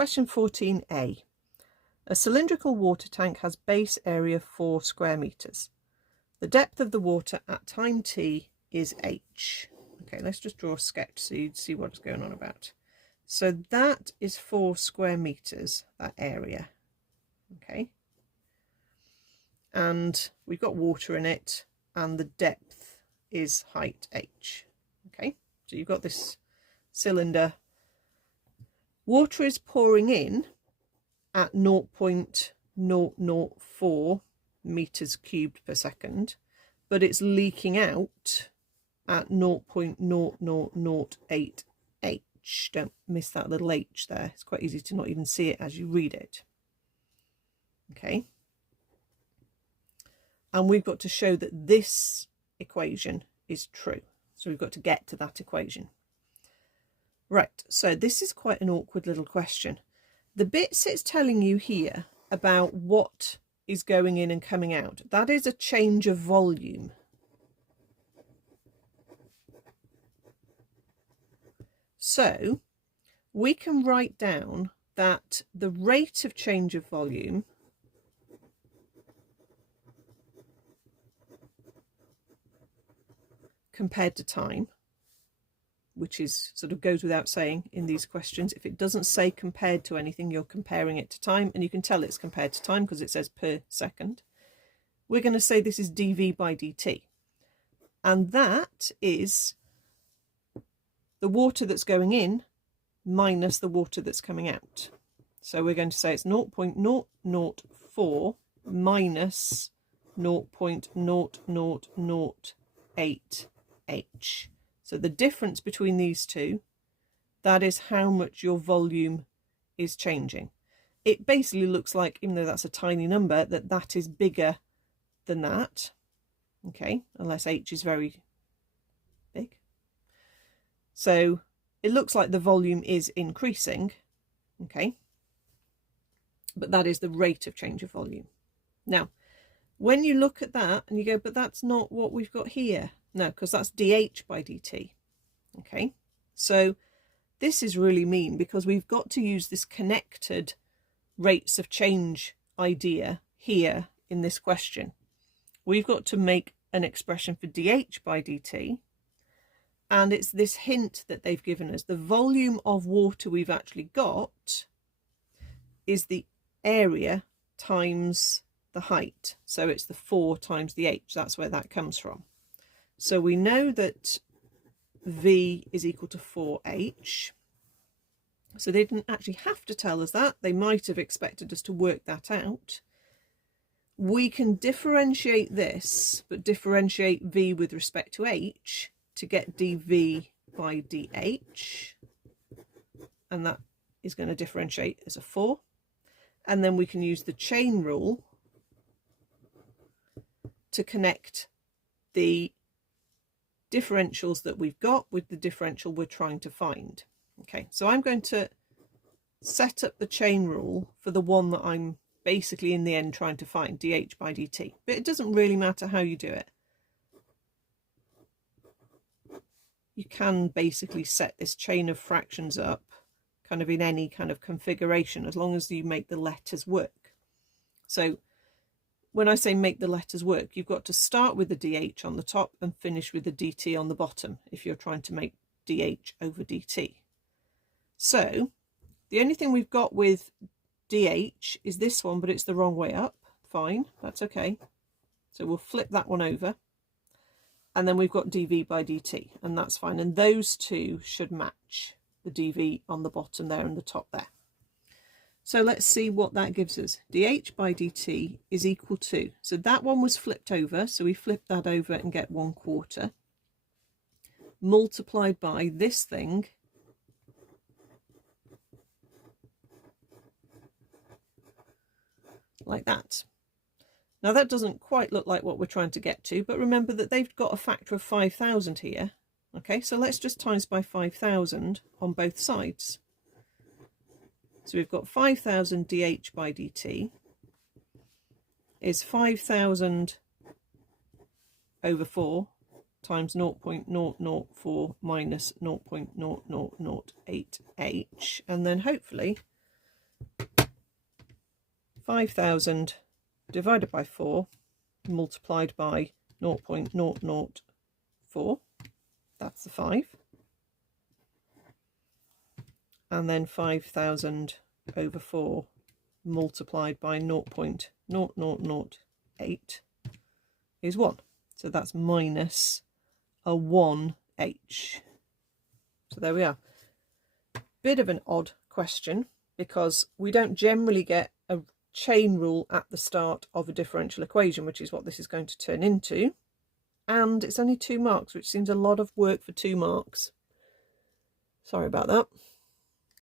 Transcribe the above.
Question 14a. A cylindrical water tank has base area 4 square meters. The depth of the water at time t is h. Okay, let's just draw a sketch so you see what's going on about. So that is 4 square meters, that area. Okay. And we've got water in it, and the depth is height h. Okay, so you've got this cylinder. Water is pouring in at 0.004 meters cubed per second, but it's leaking out at 0.0008 h. Don't miss that little h there. It's quite easy to not even see it as you read it. Okay. And we've got to show that this equation is true. So we've got to get to that equation. Right, so this is quite an awkward little question. The bits it's telling you here about what is going in and coming out, that is a change of volume. So we can write down that the rate of change of volume compared to time, which is sort of goes without saying in these questions. If it doesn't say compared to anything, you're comparing it to time, and you can tell it's compared to time because it says per second. We're going to say this is dV by dt, and that is the water that's going in minus the water that's coming out. So we're going to say it's 0.004 minus 0.0008 h. So the difference between these two, that is how much your volume is changing. It basically looks like, even though that's a tiny number, that is bigger than that. Okay, unless h is very big. So it looks like the volume is increasing. Okay, but that is the rate of change of volume. Now, when you look at that and you go, but that's not what we've got here. No, because that's dH by dt. Okay, so this is really mean because we've got to use this connected rates of change idea here in this question. We've got to make an expression for dH by dt, and it's this hint that they've given us. The volume of water we've actually got is the area times the height. So it's the 4 times the h. That's where that comes from. So we know that V is equal to 4H. So they didn't actually have to tell us that. They might have expected us to work that out. We can differentiate this, but differentiate V with respect to H to get dV by dH. And that is going to differentiate as a 4. And then we can use the chain rule to connect the differentials that we've got with the differential we're trying to find. Okay, so I'm going to set up the chain rule for the one that I'm basically in the end trying to find, dH by dt. But it doesn't really matter how you do it. You can basically set this chain of fractions up kind of in any kind of configuration as long as you make the letters work. So when I say make the letters work, you've got to start with the dH on the top and finish with the dt on the bottom if you're trying to make dH over dt. So the only thing we've got with dH is this one, but it's the wrong way up. Fine, that's okay. So we'll flip that one over. And then we've got dV by dt, and that's fine. And those two should match the dV on the bottom there and the top there. So let's see what that gives us. dH by dt is equal to, so that one was flipped over, so we flip that over and get 1/4, multiplied by this thing, like that. Now that doesn't quite look like what we're trying to get to, but remember that they've got a factor of 5,000 here. Okay, so let's just times by 5,000 on both sides. So we've got 5,000 dH by dt is 5,000 over 4 times 0.004 minus 0.0008h, and then hopefully 5,000 divided by 4 multiplied by 0.004, that's the 5. And then 5,000 over 4 multiplied by 0.0008 is 1. So that's minus a 1h. So there we are. Bit of an odd question, because we don't generally get a chain rule at the start of a differential equation, which is what this is going to turn into. And it's only 2 marks, which seems a lot of work for 2 marks. Sorry about that.